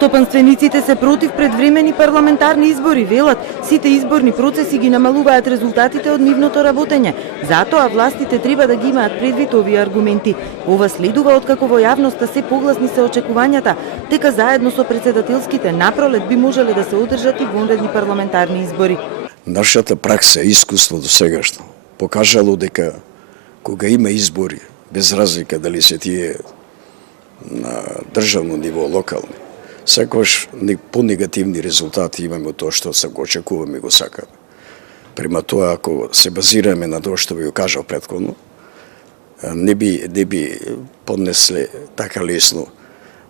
Стопанствениците се против предвремени парламентарни избори, велат, сите изборни процеси ги намалуваат резултатите од нивното работење. Затоа властите треба да ги имаат предвид овие аргументи. Ова следува откако во јавноста се погласни се очекувањата, дека заедно со председателските напролет би можеле да се одржат и вонредни парламентарни избори. Нашата пракса и искуство до сегашно покажало дека кога има избори, без разлика дали се тие на државно ниво, локални, секогаш понегативни резултати имаме од тоа што се го очекуваме и го сакаме. Према тоа, ако се базираме на тоа што ви го кажав претходно, не би поднесле така лесно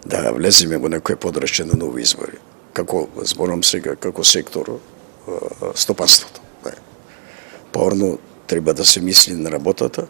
да влеземе во некој подрачје на нови избори. Како, зборам сега, како сектор стопанството. Порно треба да се мисли на работата,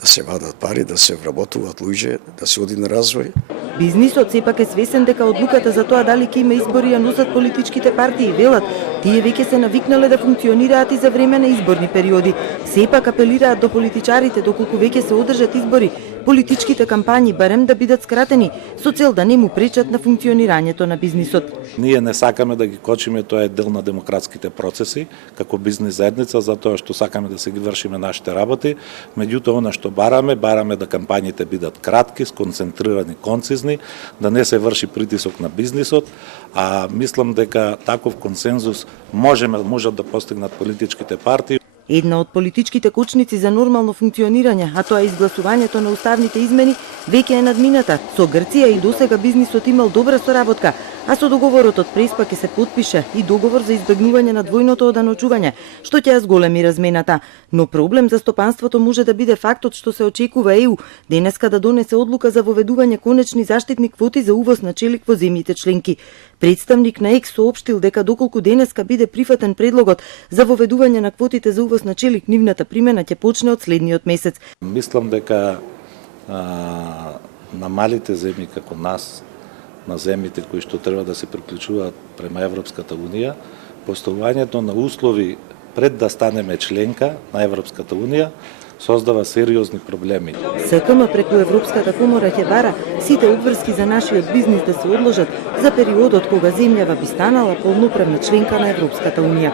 да се вадат пари, да се вработуваат луѓе, да се оди на развој. Бизнисот сепак е свесен дека одлуката за тоа дали ќе има избори ја носат политичките партии, велат. Тие веќе се навикнале да функционираат и за време на изборни периоди. Сепак апелираат до политичарите доколку веќе се одржат избори, политичките кампањи барем да бидат скратени, со цел да не му пречат на функционирањето на бизнисот. Ние не сакаме да ги кочиме, тоа е дел на демократските процеси, како бизнис заедница, затоа што сакаме да се ги вршиме нашите работи. Меѓутоа, она што бараме да кампањите бидат кратки, сконцентрирани, концизни, да не се врши притисок на бизнисот, а мислам дека таков консензус можат да постигнат политичките партии. Една од политичките кочници за нормално функционирање, а тоа е изгласувањето на уставните измени, веќе е надмината. Со Грција и досега бизнисот имал добра соработка, а со договорот од Преспа ќе се потпише и договор за избегнување на двојното оданочување, што ќе ја зголеми размената. Но проблем за стопанството може да биде фактот што се очекува ЕУ денеска да донесе одлука за воведување конечни заштитни квоти за увоз на челик во земјите членки. Представник на ЕК соопштил дека доколку денеска биде прифатен предлогот за воведување на квотите за увоз на челик, нивната примена ќе почне од следниот месец. Мислам дека на малите земји како нас, на земјите кои што треба да се приклучуваат према Европската унија, поставувањето на услови пред да станеме членка на Европската унија создава сериозни проблеми. СКМ преку Европската комора ќе бара сите обврски за нашиот бизнис да се одложат за периодот кога земјава би станала полноправна членка на Европската унија.